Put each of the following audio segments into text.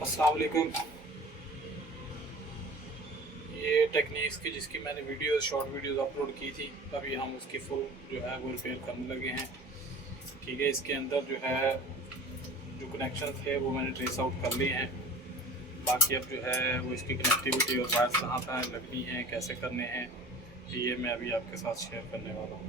अस्सलाम वालेकुम। ये टेक्निक्स की जिसकी मैंने शॉर्ट वीडियोस अपलोड की थी, अभी हम उसकी फुल जो है वो रिपेयर करने लगे हैं। ठीक है, इसके अंदर जो है जो कनेक्शन थे वो मैंने ट्रेस आउट कर लिए हैं। बाकी अब जो है वो इसकी कनेक्टिविटी और वायर्स कहाँ कहाँ लगनी है, कैसे करने हैं, ये मैं अभी आपके साथ शेयर करने वाला हूँ।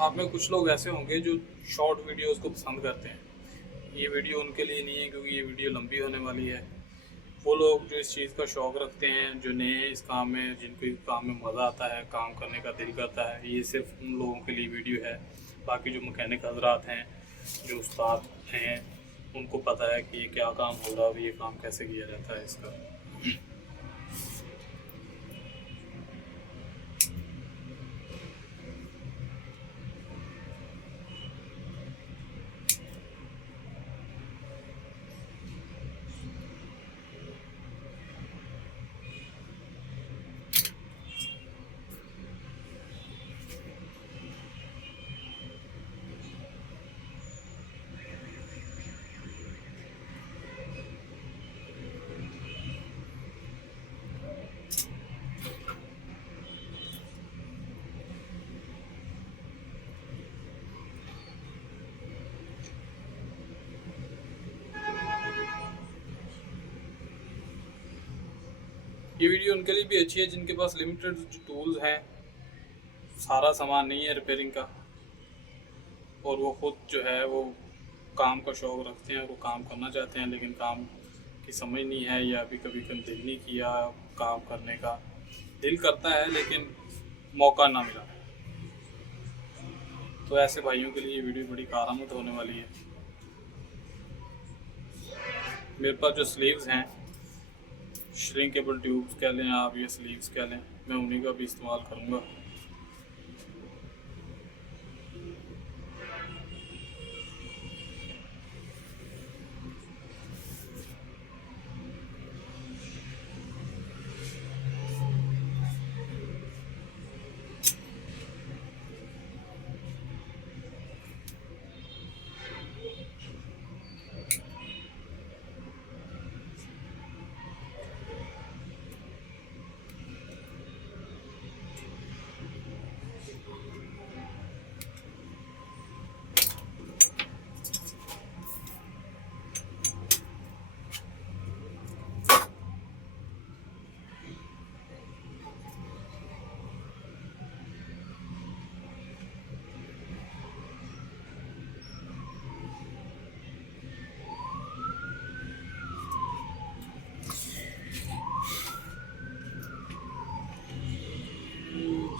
आप में कुछ लोग ऐसे होंगे जो शॉर्ट वीडियोस को पसंद करते हैं। ये वीडियो उनके लिए नहीं है, क्योंकि ये वीडियो लंबी होने वाली है। वो लोग जो इस चीज़ का शौक़ रखते हैं, जो नए इस काम में, जिनको इस काम में मज़ा आता है, काम करने का दिल करता है, ये सिर्फ उन लोगों के लिए वीडियो है। बाकी जो मैकेनिक हजरात हैं, जो उस्ताद हैं, उनको पता है कि ये क्या काम हो रहा है, ये काम कैसे किया जाता है इसका। ये वीडियो उनके लिए भी अच्छी है जिनके पास लिमिटेड टूल्स हैं, सारा सामान नहीं है रिपेयरिंग का, और वो खुद जो है वो काम का शौक़ रखते हैं और वो काम करना चाहते हैं, लेकिन काम की समझ नहीं है, या अभी कभी दिल नहीं किया काम करने का। दिल करता है लेकिन मौका ना मिला। तो ऐसे भाइयों के लिए ये वीडियो बड़ी कारआमद होने वाली है। मेरे पास जो स्लीव्स हैं, श्रिंकेबल ट्यूब्स कह लें आप, ये स्लीव्स कह लें, मैं उन्हीं का भी इस्तेमाल करूँगा।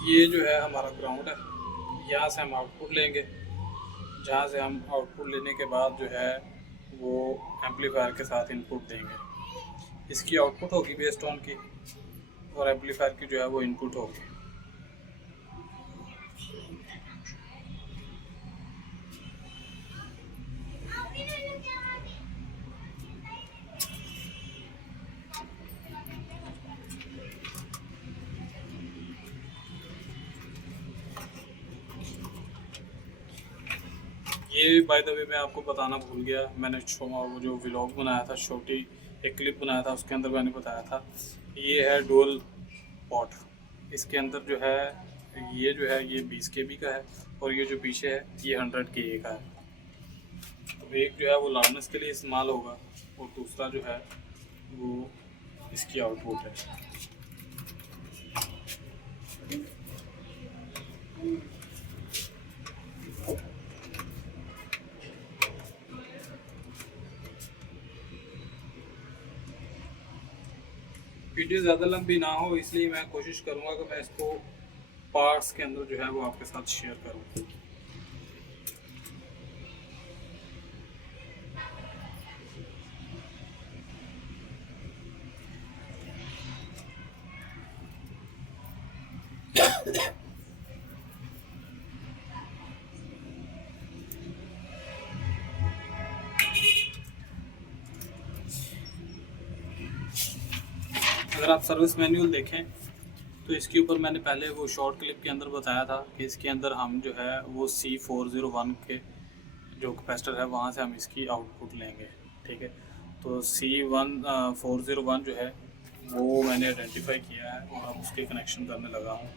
ये जो है हमारा ग्राउंड है, यहाँ से हम आउटपुट लेंगे, जहाँ से हम आउटपुट लेने के बाद जो है वो एम्पलीफायर के साथ इनपुट देंगे। इसकी आउटपुट होगी बेस टोन की, और एम्पलीफायर की जो है वो इनपुट होगी। ये बाय द वे मैं आपको बताना भूल गया, मैंने वो जो व्लॉग बनाया था, छोटी एक क्लिप बनाया था, उसके अंदर मैंने बताया था ये है डुअल पॉट। इसके अंदर जो है ये 20 kb का है, और ये जो पीछे है ये 100 kA का है। तो एक जो है वो लार्नेस के लिए इस्तेमाल होगा, और दूसरा जो है वो इसकी आउटपुट है। वीडियो ज़्यादा लंबी ना हो, इसलिए मैं कोशिश करूँगा कि मैं इसको पार्ट्स के अंदर जो है वो आपके साथ शेयर करूँ। अगर आप सर्विस मैनुअल देखें तो इसके ऊपर मैंने पहले वो शॉर्ट क्लिप के अंदर बताया था कि इसके अंदर हम जो है वो C401 के जो कैपेसिटर है वहाँ से हम इसकी आउटपुट लेंगे, ठीक है। तो C401 जो है वो मैंने आइडेंटिफाई किया है और अब उसके कनेक्शन करने लगा हूँ।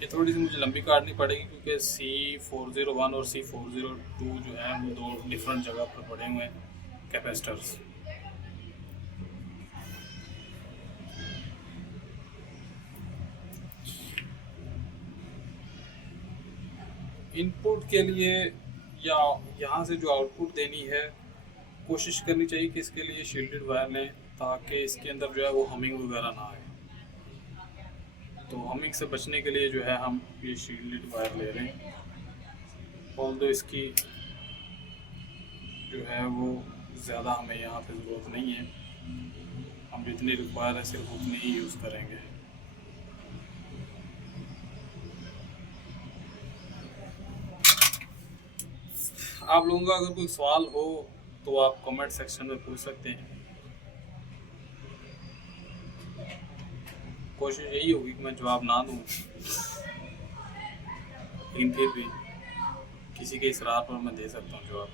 ये थोड़ी सी मुझे लंबी काटनी पड़ेगी क्योंकि C401 और C402 जो है वो दो डिफरेंट जगह पर पड़े हुए हैं कैपेसिटर्स। इनपुट के लिए या यहाँ से जो आउटपुट देनी है कोशिश करनी चाहिए कि इसके लिए शील्डेड वायर लें ताकि इसके अंदर जो है वो हमिंग वगैरह ना आए। तो हमिंग से बचने के लिए जो है हम ये शील्डेड वायर ले रहे हैं। ऑल्दो इसकी जो है वो ज़्यादा हमें यहाँ पे ज़रूरत नहीं है, हम जितनी रिक्वायर है सिर्फ उतनी ही यूज़ करेंगे। आप लोगों का अगर कोई सवाल हो तो आप कमेंट सेक्शन में पूछ सकते हैं। कोशिश यही होगी कि मैं जवाब ना दूँ, लेकिन फिर भी किसी के इसरार पर मैं दे सकता हूँ जवाब।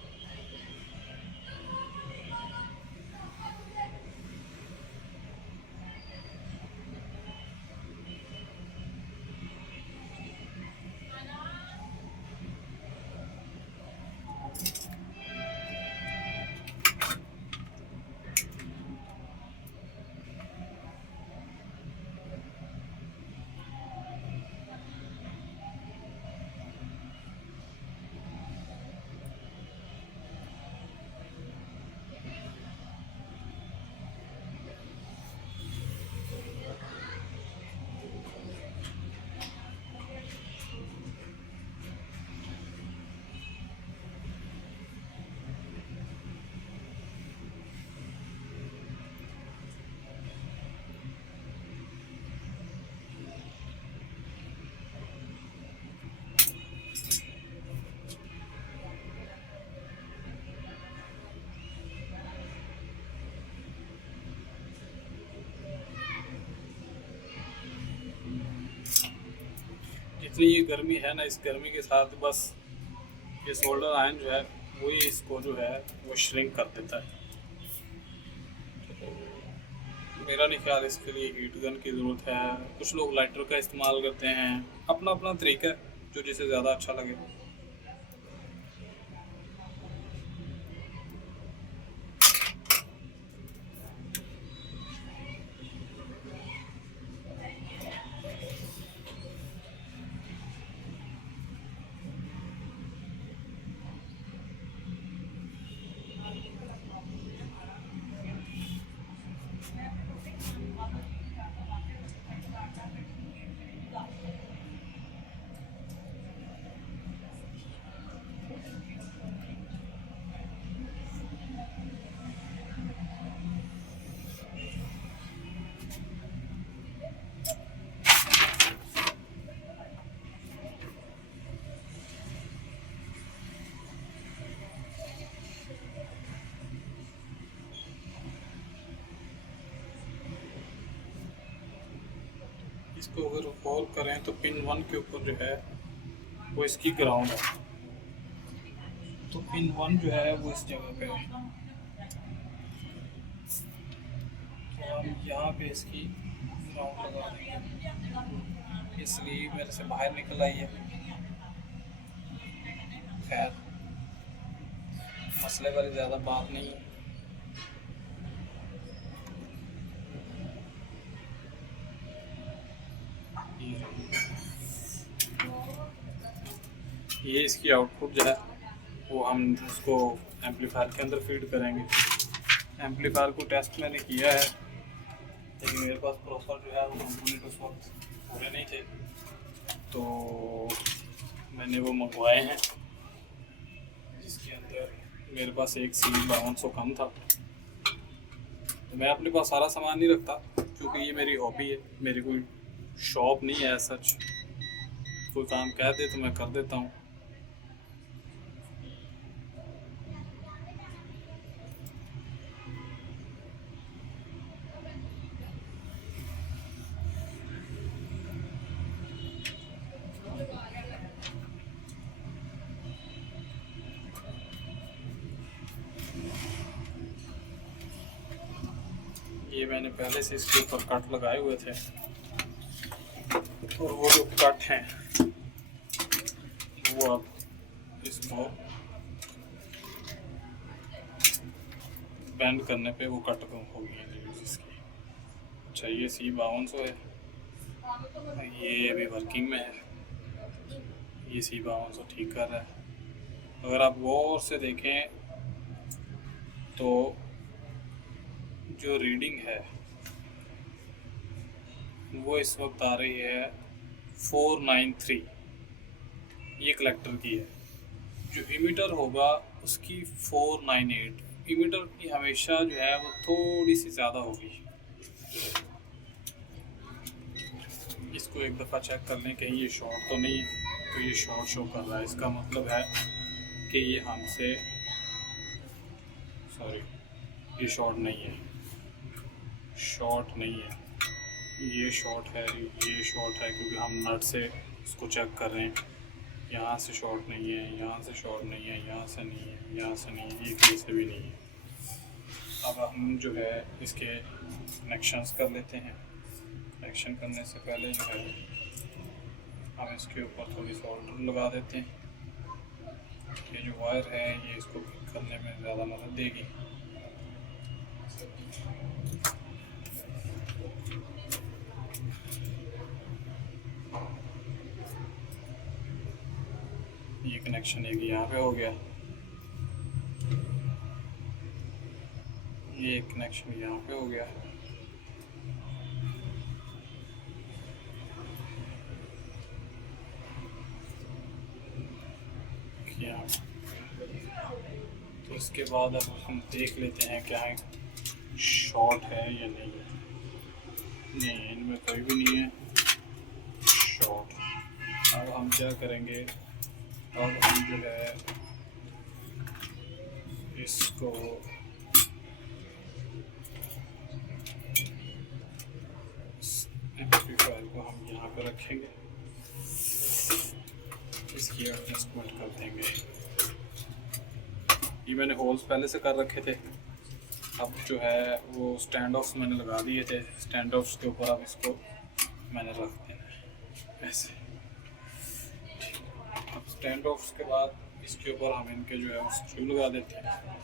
जितनी ये गर्मी है ना, इस गर्मी के साथ बस ये सोल्डर आयरन जो है वही इसको जो है वो श्रिंक कर देता है। मेरा नहीं ख्याल इसके लिए हीट गन की ज़रूरत है। कुछ लोग लाइटर का इस्तेमाल करते हैं, अपना अपना तरीका है जो जिसे ज़्यादा अच्छा लगे। इसको अगर होल करें तो पिन 1 के ऊपर जो है वो इसकी ग्राउंड है, तो पिन 1 जो है वो इस जगह पे है। तो हम यहाँ पे इसकी ग्राउंड लगा देंगे। ये स्लीव मेरे से बाहर निकल आई है, खैर मसले वाली ज़्यादा बात नहीं है। ये इसकी आउटपुट जो है वो हम उसको एम्पलीफायर के अंदर फीड करेंगे। एम्पलीफायर को टेस्ट मैंने किया है, लेकिन मेरे पास प्रॉपर जो है वो कंपोनेंट उस वक्त पूरे नहीं थे, तो मैंने वो मंगवाए हैं जिसके अंदर मेरे पास एक C5200 कम था। तो मैं अपने पास सारा सामान नहीं रखता क्योंकि ये मेरी हॉबी है, मेरी कोई शॉप नहीं है सच। कोई काम कह दे तो मैं कर देता हूँ, ये मैंने पहले से इसके ऊपर कट लगाए हुए थे, और वो जो कट हैं वो अब इसको बैंड करने पे वो कट हो गई है इसकी। अच्छा, ये C5200 है, ये अभी वर्किंग में है, ये C5200 ठीक कर रहा है। अगर आप गौर से देखें तो जो रीडिंग है वो इस वक्त आ रही है 493, ये कलेक्टर की है। जो इमीटर होगा उसकी 498। इमीटर की हमेशा जो है वो थोड़ी सी ज़्यादा होगी। इसको एक दफ़ा चेक कर लें कहीं ये शॉर्ट तो नहीं, तो ये शॉर्ट शो कर रहा है, इसका मतलब है कि ये हमसे ये शॉर्ट नहीं है, शॉर्ट नहीं है, ये शॉर्ट है, ये शॉर्ट है, क्योंकि हम नट से इसको चेक कर रहे हैं। यहाँ से शॉर्ट नहीं है, यहाँ से शॉर्ट नहीं है, यहाँ से नहीं है, यहाँ से नहीं है, ये कहीं से भी नहीं है। अब हम जो है इसके कनेक्शंस कर लेते हैं। कनेक्शन करने से पहले जो है हम इसके ऊपर थोड़ी सोल्डर लगा देते हैं। ये जो वायर है ये इसको पिक करने में ज़्यादा मदद देगी। ये कनेक्शन एक यहाँ पे हो गया, ये कनेक्शन यहाँ पे हो गया। तो इसके बाद अब हम देख लेते हैं क्या है, शॉर्ट है या नहीं है। नहीं, इनमें कोई भी नहीं है शॉर्ट। अब हम क्या करेंगे, अब हम जो है इसको एम्पलीफायर को हम यहाँ पे रखेंगे, इसकी एडजस्टमेंट कर देंगे। ये मैंने होल्स पहले से कर रखे थे, अब जो है वो स्टैंड ऑफ्स मैंने लगा दिए थे। स्टैंड ऑफ्स के ऊपर अब इसको मैंने रख देना है ऐसे। अब स्टैंड ऑफ्स के बाद इसके ऊपर हम इनके जो है स्क्रू लगा देते हैं।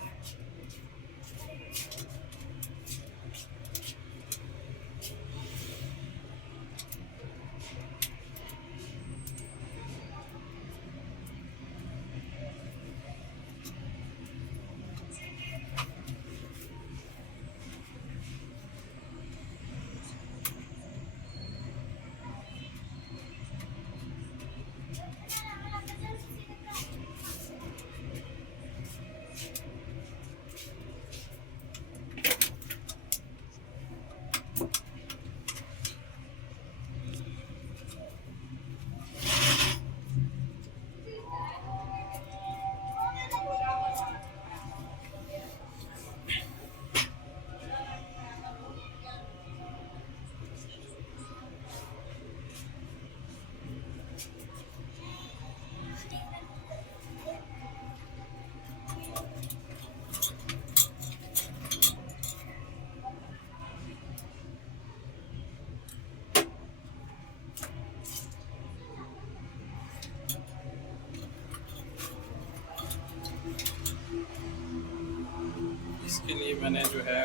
इसके लिए मैंने जो है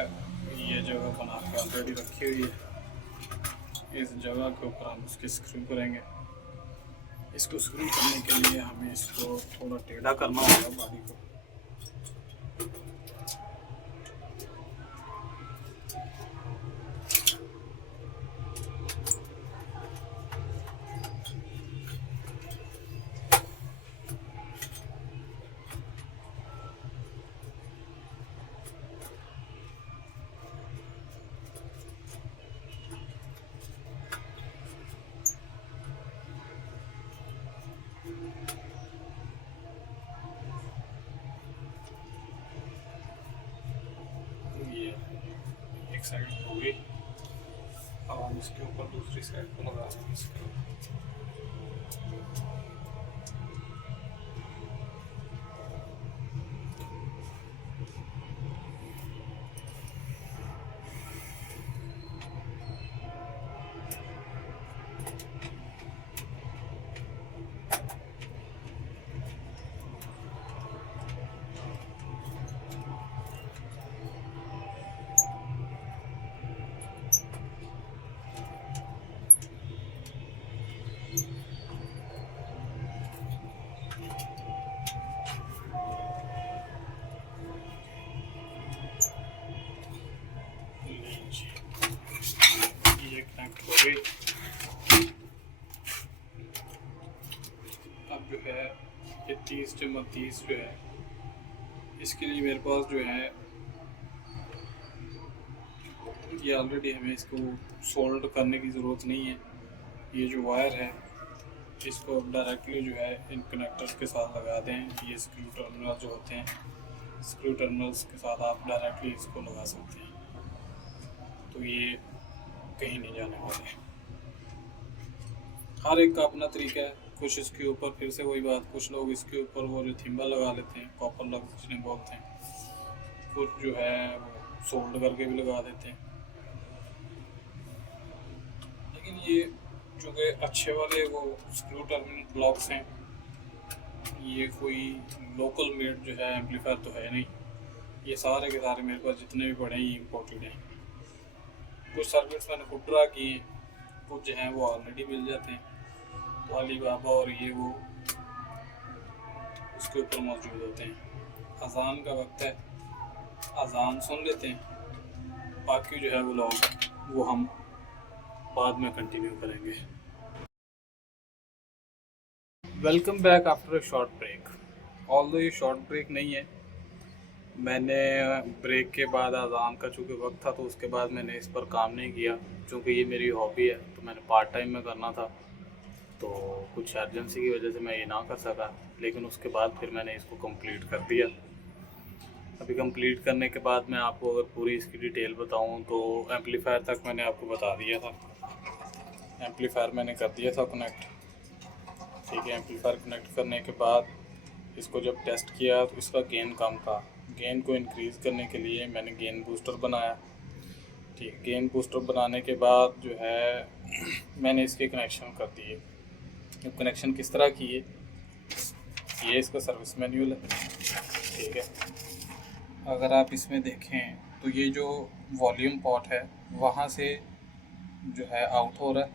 ये जगह बना के ऑलरेडी रखी हुई है। इस जगह के ऊपर हम उसके स्क्रू करेंगे। इसको स्क्रू करने के लिए हमें इसको थोड़ा टेढ़ा करना होगा बॉडी को। साइड हो गई, अब हम इसके ऊपर दूसरी साइड को लगा देंगे। गई। अब जो है ये 30/30 जो है, इसके लिए मेरे पास जो है ये ऑलरेडी हमें इसको सोल्डर करने की ज़रूरत नहीं है। ये जो वायर है इसको डायरेक्टली जो है इन कनेक्टर्स के साथ लगा दें। ये स्क्रू टर्मिनल जो होते हैं, स्क्रू टर्मिनल्स के साथ आप डायरेक्टली इसको लगा सकते हैं, तो ये कहीं नहीं जाने वाले। हर एक का अपना तरीका है। कुछ इसके ऊपर फिर से वही बात, कुछ लोग इसके ऊपर वो जो थिम्बा लगा लेते हैं, कॉपर लग जिन्हें बोलते हैं, कुछ जो है वो सोल्ड करके भी लगा देते हैं। लेकिन ये जो कि अच्छे वाले वो स्क्रू टर्मिनल ब्लॉक्स हैं, ये कोई लोकल मेड जो है एम्पलीफायर तो है नहीं। ये सारे के सारे मेरे पास जितने भी पड़े हैं ये इम्पोर्टेड हैं। कुछ सर्किट्स मैंने खुद ड्रा किए हैं, कुछ जो हैं वो ऑलरेडी मिल जाते हैं, तो अली बाबा और ये वो उसके ऊपर मौजूद होते हैं। अजान का वक्त है, अजान सुन लेते हैं, बाकी जो है वो लोग वो हम बाद में कंटिन्यू करेंगे। Welcome back after a short break. Although ये शॉर्ट ब्रेक नहीं है, मैंने ब्रेक के बाद अज़ान का चूँकि वक्त था तो उसके बाद मैंने इस पर काम नहीं किया। चूँकि ये मेरी हॉबी है तो मैंने पार्ट टाइम में करना था, तो कुछ अर्जेंसी की वजह से मैं ये ना कर सका, लेकिन उसके बाद फिर मैंने इसको कंप्लीट कर दिया। अभी कंप्लीट करने के बाद मैं आपको अगर पूरी इसकी डिटेल बताऊं तो एम्पलीफायर तक मैंने आपको बता दिया था। एम्पलीफायर मैंने कर दिया था कनेक्ट, ठीक है। एम्पलीफायर कनेक्ट करने के बाद इसको जब टेस्ट किया तो इसका गेन कम था। गेन को इंक्रीज़ करने के लिए मैंने गेन बूस्टर बनाया, ठीक है। गेन बूस्टर बनाने के बाद जो है मैंने इसके कनेक्शन कर दिए। अब कनेक्शन किस तरह किए, ये इसका सर्विस मैन्यूअल है, ठीक है। अगर आप इसमें देखें तो ये जो वॉल्यूम पॉट है वहाँ से जो है आउट हो रहा है,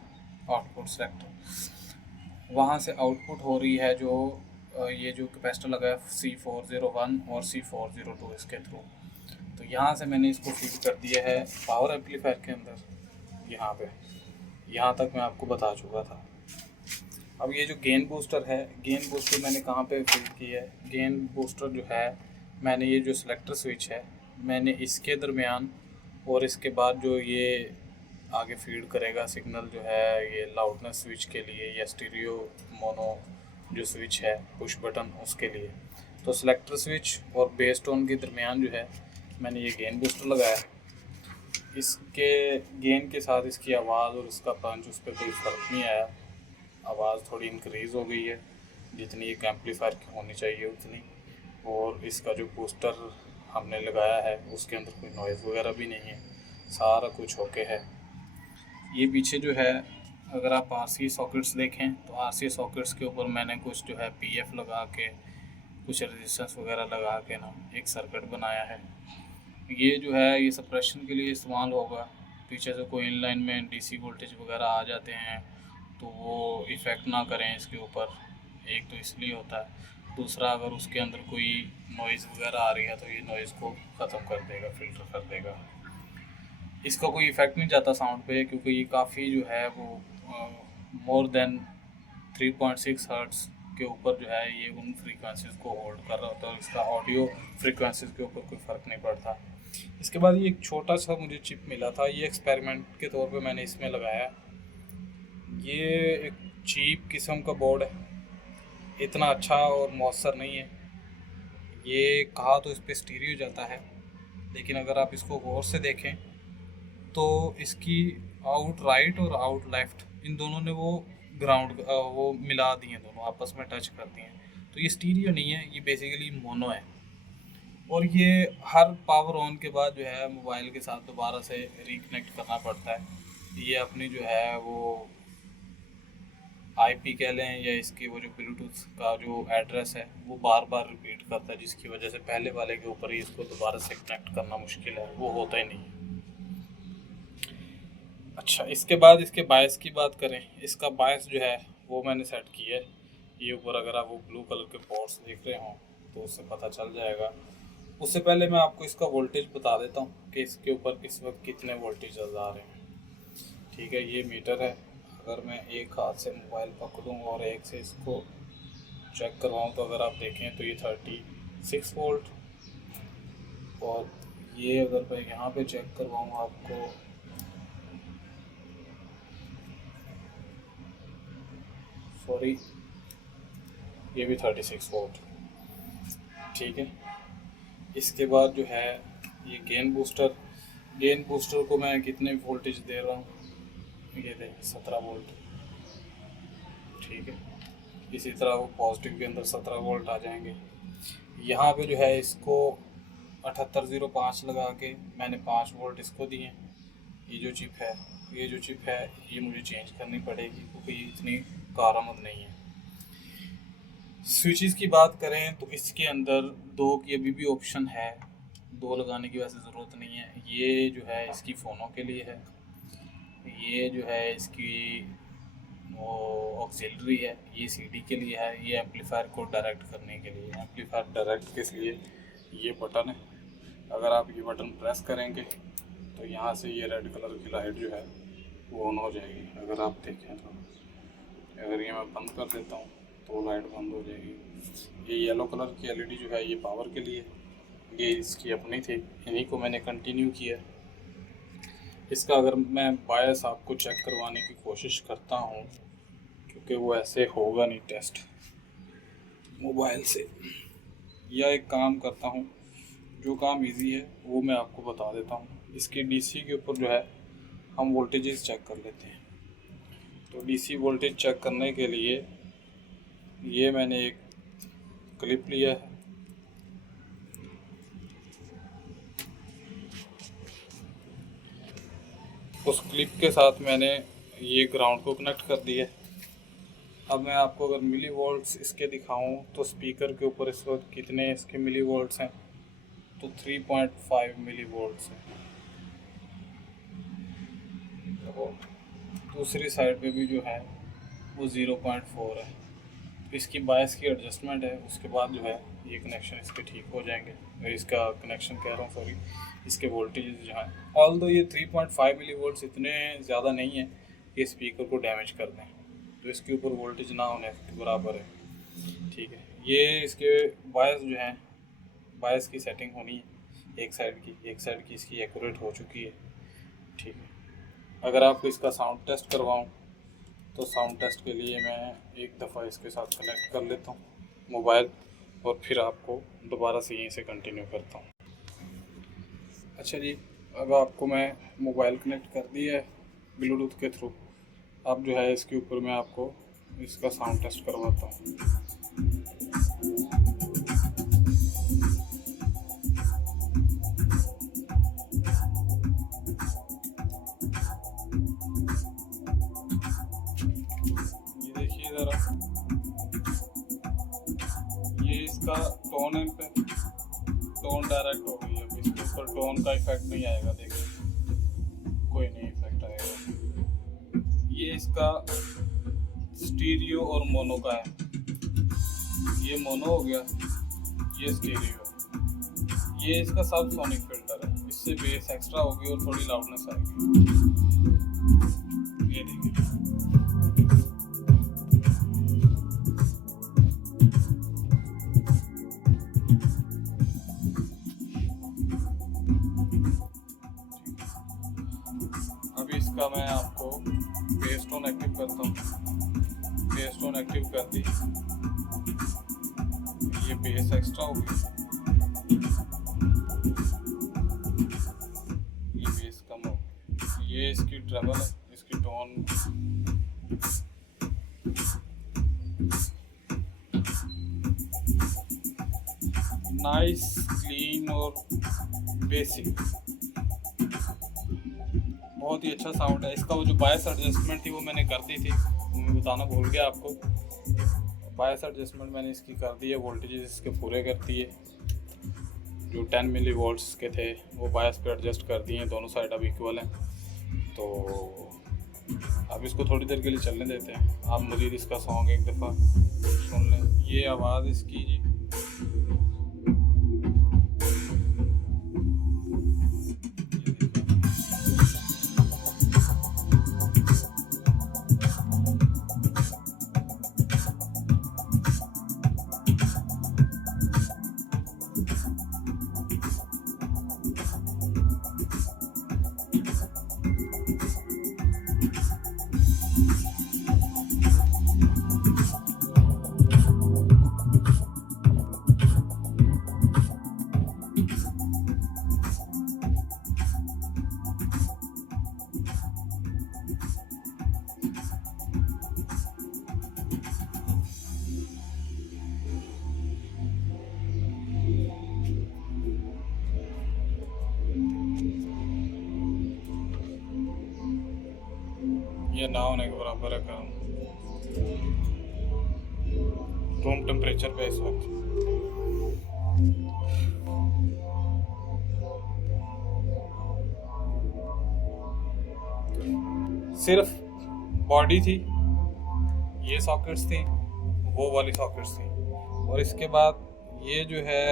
आउटपुट सेलेक्टर वहाँ से आउटपुट हो रही है, जो ये जो कैपेसिटर लगा है C401 और C402 इसके थ्रू। तो यहाँ से मैंने इसको फीड कर दिया है पावर एम्पलीफायर के अंदर। यहाँ पे यहाँ तक मैं आपको बता चुका था। अब ये जो गेन बूस्टर है, गेन बूस्टर मैंने कहाँ पे फीड किया है? गेन बूस्टर जो है मैंने ये जो सिलेक्टर स्विच है मैंने इसके दरमियान और इसके बाद जो ये आगे फीड करेगा सिग्नल जो है ये लाउडनेस स्विच के लिए या स्टीरियो मोनो जो स्विच है पुश बटन उसके लिए, तो सिलेक्टर स्विच और बेस टोन के दरमियान जो है मैंने ये गेन बूस्टर लगाया। इसके गेन के साथ इसकी आवाज़ और इसका पंच उस पर कोई फ़र्क नहीं आया। आवाज़ थोड़ी इंक्रीज़ हो गई है जितनी एक एम्पलीफायर की होनी चाहिए उतनी, और इसका जो बूस्टर हमने लगाया है उसके अंदर कोई नॉइज़ वगैरह भी नहीं है, सारा कुछ ओके है। ये पीछे जो है अगर आप RC सॉकेट्स देखें तो RC सॉकेट्स के ऊपर मैंने कुछ जो है PF लगा के कुछ रेजिस्टेंस वगैरह लगा के ना एक सर्किट बनाया है। ये जो है ये सप्रेशन के लिए इस्तेमाल होगा। पीछे से कोई इनलाइन में DC वोल्टेज वगैरह आ जाते हैं तो वो इफ़ेक्ट ना करें इसके ऊपर, एक तो इसलिए होता है। दूसरा अगर उसके अंदर कोई नॉइज़ वगैरह आ रही है तो ये नॉइज़ को ख़त्म कर देगा, फ़िल्टर कर देगा। इसका कोई इफ़ेक्ट नहीं जाता साउंड पे, क्योंकि ये काफ़ी जो है वो मोर देन 3.6 हर्ट्ज़ के ऊपर जो है ये उन फ्रीक्वेंसीज़ को होल्ड कर रहा होता है और इसका ऑडियो फ्रीक्वेंसीज़ के ऊपर कोई फ़र्क नहीं पड़ता। इसके बाद ये एक छोटा सा मुझे चिप मिला था, ये एक्सपेरिमेंट के तौर पे मैंने इसमें लगाया। ये एक चीप किस्म का बोर्ड है, इतना अच्छा और मौसर नहीं है। ये कहा तो इस पर स्टीरियो जाता है, लेकिन अगर आप इसको गौर से देखें तो इसकी आउट राइट और आउट लेफ़्ट इन दोनों ने वो ग्राउंड वो मिला दिए, दोनों आपस में टच कर दिए। तो ये स्टीरियो नहीं है, ये बेसिकली मोनो है। और ये हर पावर ऑन के बाद जो है मोबाइल के साथ दोबारा से रिकनेक्ट करना पड़ता है। ये अपनी जो है वो IP कह लें या इसकी वो जो ब्लूटूथ का जो एड्रेस है वो बार बार रिपीट करता है, जिसकी वजह से पहले वाले के ऊपर ही इसको दोबारा से कनेक्ट करना मुश्किल है, वो होता ही नहीं। अच्छा, इसके बाद इसके बायस की बात करें, इसका बायस जो है वो मैंने सेट किया है। ये ऊपर अगर आप वो ब्लू कलर के पोर्ट्स देख रहे हों तो उससे पता चल जाएगा। उससे पहले मैं आपको इसका वोल्टेज बता देता हूँ कि इसके ऊपर इस वक्त कितने वोल्टेज आ रहे हैं, ठीक है, ये मीटर है। अगर मैं एक हाथ से मोबाइल पकड़ूं और एक से इसको चेक करवाऊं तो अगर आप देखें तो ये 36 वोल्ट, और ये अगर मैं यहाँ पे चेक करवाऊं आपको, सॉरी, ये भी 36 वोल्ट। ठीक है, इसके बाद जो है ये गेन बूस्टर को मैं कितने वोल्टेज दे रहा हूँ, ये देखें 17 वोल्ट। ठीक है, इसी तरह वो पॉजिटिव के अंदर 17 वोल्ट आ जाएंगे। यहाँ पे जो है इसको 7805 लगा के मैंने 5 वोल्ट इसको दिए। ये जो चिप है ये मुझे चेंज करनी पड़ेगी क्योंकि ये इतनी कारआमद नहीं है। स्विचेस की बात करें तो इसके अंदर 2 की अभी भी ऑप्शन है, 2 लगाने की वैसे ज़रूरत नहीं है। ये जो है इसकी फ़ोनों के लिए है, ये जो है इसकी वो ऑक्सिलरी है, ये सीडी के लिए है, ये एम्पलीफायर को डायरेक्ट करने के लिए। एम्पलीफायर डायरेक्ट के लिए ये बटन है, अगर आप ये बटन प्रेस करेंगे तो यहाँ से ये रेड कलर की लाइट जो है वो ऑन हो जाएगी। अगर आप देखें तो अगर ये मैं बंद कर देता हूँ तो लाइट बंद हो जाएगी। ये येलो कलर की एलईडी जो है ये पावर के लिए, ये इसकी अपनी थी, इन्हीं को मैंने कंटिन्यू किया। इसका अगर मैं बायस आपको चेक करवाने की कोशिश करता हूँ, क्योंकि वो ऐसे होगा नहीं टेस्ट मोबाइल से, या एक काम करता हूँ, जो काम इजी है वो मैं आपको बता देता हूँ। इसके डीसी के ऊपर जो है हम वोल्टेजेस चेक कर लेते हैं। तो डीसी वोल्टेज चेक करने के लिए ये मैंने एक क्लिप लिया है, उस क्लिप के साथ मैंने ये ग्राउंड को कनेक्ट कर दिया। अब मैं आपको अगर मिली वोल्ट्स इसके दिखाऊं तो स्पीकर के ऊपर इस वक्त कितने इसके मिली वोल्ट्स हैं, तो 3.5 मिली वोल्ट्स हैं। तो दूसरी साइड पे भी जो है वो 0.4 है। तो इसकी बायस की एडजस्टमेंट है, उसके बाद जो है ये कनेक्शन इसके ठीक हो जाएंगे। इसका कनेक्शन कह रहा हूँ, सॉरी, इसके वोल्टेज जो है, ऑल्दो ये 3.5 मिली वोल्ट्स इतने ज़्यादा नहीं है कि स्पीकर को डैमेज कर दें, तो इसके ऊपर वोल्टेज ना होने के बराबर है। ठीक है, ये इसके बायस जो है, बायस की सेटिंग होनी है एक साइड की इसकी एक्यूरेट हो चुकी है। ठीक है, अगर आपको इसका साउंड टेस्ट करवाऊँ तो साउंड टेस्ट के लिए मैं एक दफ़ा इसके साथ कनेक्ट कर लेता हूँ मोबाइल, और फिर आपको दोबारा से यहीं से कंटिन्यू करता हूँ। अच्छा जी, अब आपको मैं मोबाइल कनेक्ट कर दिया है ब्लूटूथ के थ्रू। अब जो है इसके ऊपर मैं आपको इसका साउंड टेस्ट करवाता हूँ। ये देखिए ज़रा, ये इसका टोन है, टोन डायरेक्ट हो गई है। अब इसके ऊपर टोन का इफेक्ट नहीं आएगा, देखिए कोई नहीं इफेक्ट आएगा। ये इसका स्टीरियो और मोनो का है, ये मोनो हो गया, ये स्टीरियो। ये इसका सब सोनिक फिल्टर है, इससे बेस एक्स्ट्रा होगी और थोड़ी लाउडनेस आएगी। ये देखिए, अभी इसका मैं आपको बेस टोन एक्टिव करता हूँ। बेस टोन एक्टिव कर दी, ये बेस एक्स्ट्रा हो गई, ये बेस कम हो गई। ये इसकी ट्रेबल है, इसकी टोन नाइस, क्लीन और बेसिक, बहुत ही अच्छा साउंड है इसका। वो जो बायस एडजस्टमेंट थी वो मैंने कर दी थी, मैं बताना भूल गया आपको। बायस एडजस्टमेंट मैंने इसकी कर दी है, वोल्टेजेस इसके पूरे करती है। जो 10 मिली वोल्ट्स के थे वो बायस पे एडजस्ट कर दिए हैं, दोनों साइड अब इक्वल हैं। तो अब इसको थोड़ी देर के लिए चलने देते हैं। आप मज़ीद इसका सॉन्ग एक दफ़ा सुन लें। ये आवाज़ इसकी जी, ये ना होने के बराबर है गर्म। रूम टेम्परेचर पे इस वक्त। सिर्फ बॉडी थी, ये सॉकेट्स थी, वो वाली सॉकेट्स थी, और इसके बाद ये जो है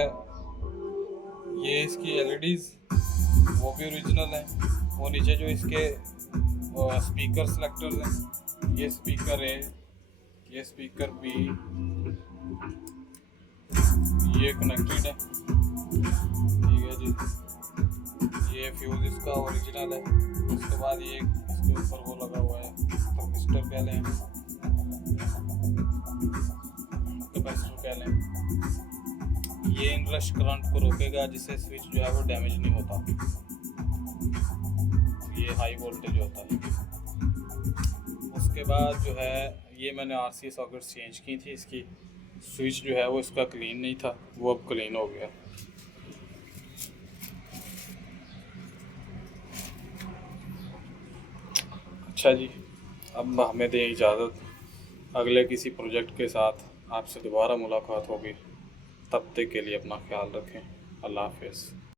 ये इसकी एलईडीज वो भी ओरिजिनल है। वो नीचे जो इसके स्पीकर सेलेक्टर्स हैं, ये स्पीकर है, ये स्पीकर भी, ये कनेक्टेड है, ठीक है जी। ये फ्यूज इसका ओरिजिनल है। उसके बाद ये इसके ऊपर वो लगा हुआ है थर्मिस्टर कह लें, कैपेसिटर कह लें। ये इनरश करंट को रोकेगा जिससे स्विच जो है वो डैमेज नहीं होता। ये हाई वोल्टेज होता है। उसके बाद जो है ये मैंने आरसी सॉकेट्स चेंज की थी। इसकी स्विच जो है वो इसका क्लीन नहीं था, वो अब क्लीन हो गया। अच्छा जी, अब हमें दें इजाज़त। अगले किसी प्रोजेक्ट के साथ आपसे दोबारा मुलाकात होगी। तब तक के लिए अपना ख्याल रखें। अल्लाह हाफ़िज़।